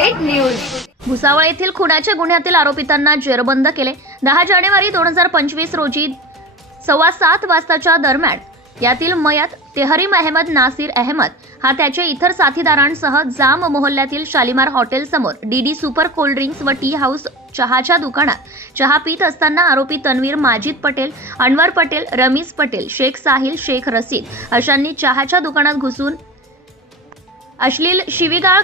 Update news. Bhusawal येथील खुनाच्या गुन्ह्यातील आरोपितांना जेरबंद केले। 10 जानेवारी 2025 रोजी 7:15 वाजताच्या दरम्यान यातील मयत तेहरीम अहमद नासिर अहमद हा त्याचे इतर साथीदारांसह जाम मोहल्ल्यातील शालिमार हॉटेल समोर डीडी सुपर कोल्ड ड्रिंक्स व टी हाऊस चहाच्या दुकानात चहा पीत असताना आरोपी तन्वीर माजिद पटेल, अनवर पटेल, रमीज पटेल, शेख साहिल, शेख रशीद अशांनी चहाच्या दुकानात घुसून अश्लील शिवीगाळ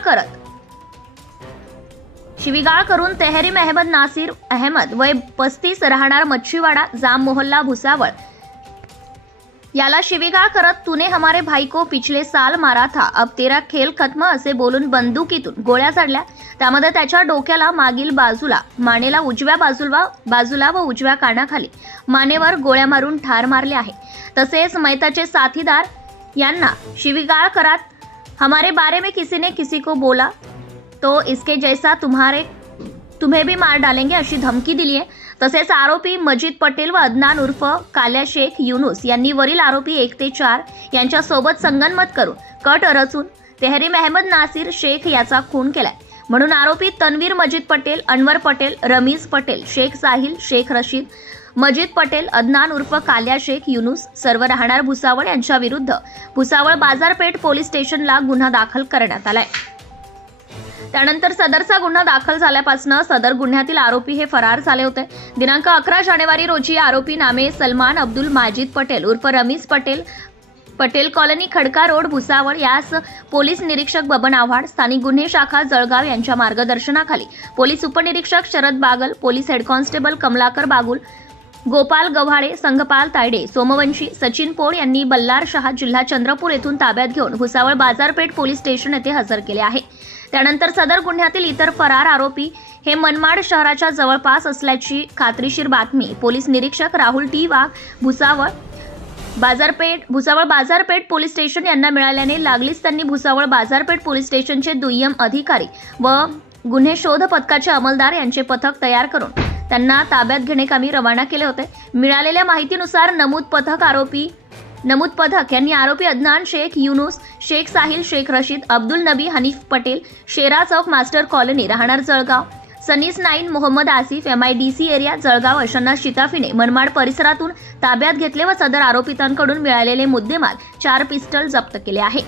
करून तेहरीम अहमद नासिर अहमद वय 35 राहणार मच्छीवाडा जाम मोहल्ला भुसावळ याला शिवीगाळ करत तूने हमारे भाई को पिछले साल मारा था, अब तेरा खेल खत्म असे बोलून बंदुकीतून गोळ्या झाडल्या। त्यामध्ये त्याच्या डोक्याला मागील बाजूला, मानेला उजव्या बाजूला व उजव्या कानाखाली मानेवर गोळ्या मारून ठार मारले आहे। तसेच मयताचे साथीदार यांना शिवीगाळ करत हमारे बारे में किसी ने किसी को बोला तो इसके जैसा तुम्हें भी मार डालेंगे अशी धमकी दिली आहे। तसेच आरोपी मजीद पटेल व अदनान उर्फ काल्या शेख युनुस यांनी वरील आरोपी 1 ते 4 यांच्या सोबत संगनमत करून कट रचून तेहरीम अहमद नासिर शेख याचा खून केलाय। म्हणून आरोपी तन्वीर मजीद पटेल, अनवर पटेल, रमीज पटेल, शेख साहिल, शेख रशीद, मजीद पटेल, अदनान उर्फ काल्या शेख युनुस सर्व राहणार भुसावळ यांच्या विरुद्ध भुसावळ बाजारपेठ पोलीस स्टेशनला गुन्हा दाखल करण्यात आलाय। त्यानंतर सदरचा गुन्हा दाखल झाल्यापासून सदर गुन्ह्यातील आरोपी हे फरार झाले होते। दिनांक 11 जानेवारी रोजी आरोपी नामे सलमान अब्दुल माजिद पटेल उर्फ रमीज पटेल कॉलनी खडका रोड भुसावळ यास पोलीस निरीक्षक बबन आव्हाड, स्थानिक गुन्हे शाखा जळगाव यांच्या मार्गदर्शनाखाली पोलीस उपनिरीक्षक Sharad Bagal, police head constable Kamlakar Bagul, Gopal Gavhale, Sanghpal Tayde, Somvanshi, Sachin Pol यांनी बल्लार शहा जिल्हा चंद्रपूर येथून ताब्यात घेऊन भुसावळ बाजारपेठ पोलीस स्टेशन येथे हजर केले आहे। त्यानंतर सदर गुन्ह्यातील इतर फरार आरोपी हे मनमाड शहराच्या जवळपास असल्याची खात्रीशीर बातमी पोलीस निरीक्षक राहुल टी वाघ भुसावळ बाजारपेठ पोलीस स्टेशन यांना मिळाल्याने लागलीच त्यांनी भुसावळ बाजारपेठ पोलीस स्टेशनचे दुय्यम अधिकारी व गुन्हे शोध पथकाचे अंमलदार यांचे पथक तयार करून त्यांना ताब्यात घेण्याकामी रवाना केले होते। मिळालेल्या माहितीनुसार नमूद पथक यांनी आरोपी अदनान शेख युनुस, शेख साहिल, शेख रशीद, अब्दुल नबी हनीफ पटेल, शेरा चौक मास्टर कॉलनी राहणार जळगाव, सनीस 9 मोहम्मद आसिफ MIDC एरिया जळगाव अशांना शिताफीने मनमाड परिसरातून ताब्यात घेतले व सदर आरोपितांकडून मिळालेले मुद्देमाल 4 पिस्टल जप्त केले आहे।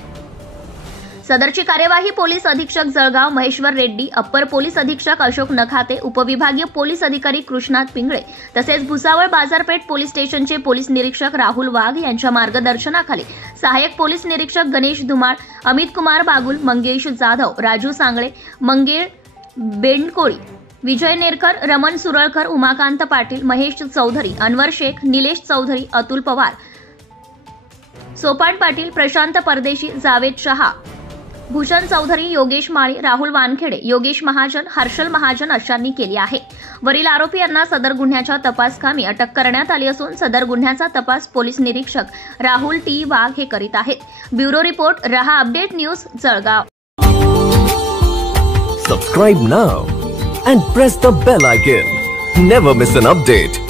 सदरची कार्यवाही पोलीस अधीक्षक जळगाव महेश्वर रेड्डी, अप्पर पोलीस अधीक्षक अशोक नखाते, उपविभागीय पोलीस अधिकारी कृष्णात पिंगळे तसेच भुसावळ बाजारपेठ पोलीस स्टेशनचे पोलीस निरीक्षक राहुल वाघ यांच्या मार्गदर्शनाखाली सहाय्यक पोलीस निरीक्षक गणेश धुमाळ, अमित कुमार बागुल, मंगेश जाधव, राजू सांगळे, मंगेळ बेंडकोळी, विजय नेरकर, रमण सुरळकर, उमाकांत पाटील, महेश चौधरी, अनवर शेख, निलेश चौधरी, अतुल पवार, सोपान पाटील, प्रशांत परदेशी, जावेद शहा, भूषण चौधरी, योगेश माळी, राहुल वानखेडे, योगेश महाजन, हर्षल महाजन अशांनी केली आहे। वरील आरोपी यांना सदर गुन्ह्याच्या तपासकामी अटक करण्यात आली असून सदर गुन्ह्याचा तपास पोलीस निरीक्षक राहुल टी वाघ हे करीत आहेत। ब्युरो रिपोर्ट, रहा update news, Jalgaon. Subscribe now and press the bell icon. Never miss an update.